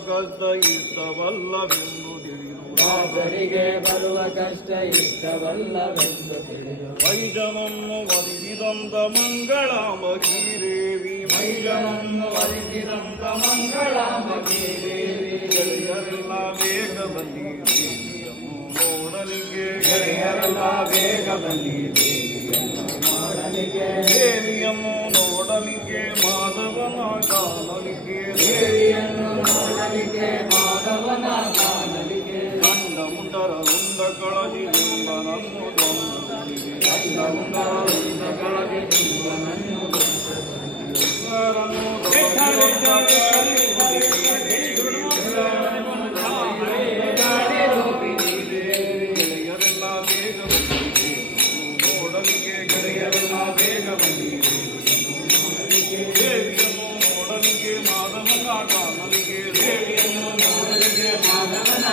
ಕಷ್ಟ ಇಷ್ಟವಲ್ಲವೆಂದು ತಿಳಿದು ದಾಸರಿಗೆ ಬರುವ ಕಷ್ಟ ಇಷ್ಟವಲ್ಲವೆಂದು ತಿಳಿದು ಮೈಜನನ್ನು ಒಲಿಸಿದಂತ ಮಂಗಳಾಂಬಕಿ ದೇವಿ ಮೈಲನನ್ನು ಒಲಿಸಿದಂತ ಮಂಗಳಾಂಬಕಿ ದೇವಿ ಗೆಳೆಯರೆಲ್ಲ ಬೇಗ ಬನ್ನಿ ದೇವಿಯನ್ನು ನೋಡಲಿಕ್ಕೆ ಗೆಳೆಯರೆಲ್ಲ ಬೇಗ ಬನ್ನಿ ದೇವಿಯನ್ನು ನೋಡಲಿಕ್ಕೆ ದೇವಿಯನ್ನು ನೋಡಲಿಕ್ಕೆ ಮಾಧವನ ಕಾಣಲಿಕ್ಕೆ ದೇವಿಯನ್ನು ನೋಡಲಿಕ್ಕೆ ಮಾಧವನ ಕಾಣಲಿಕ್ಕೆ ಗಂಡ ಮುಂಡರ ಉಂಡ ಕಳಜಿ ನನ್ನು ಗಂಡ ಮುಂಡರ ಕಳಗೆ ತುಂಬನನ್ನು ಗೆಳೆಯರೆಲ್ಲ ಬೇಗ ಬಂದಿದೆ ನೋಡಲಿಕ್ಕೆ ಗೆಳೆಯರೆಲ್ಲ ಬೇಗ ಬಂದಿದೆ ದೇವಿಯನ್ನು ನೋಡಲಿಕ್ಕೆ ಮಾಧವನ ಕಾಣಲಿಕ್ಕೆ ದೇವಿಯನ್ನು ನೋಡಲಿಕ್ಕೆ ಮಾಧವನ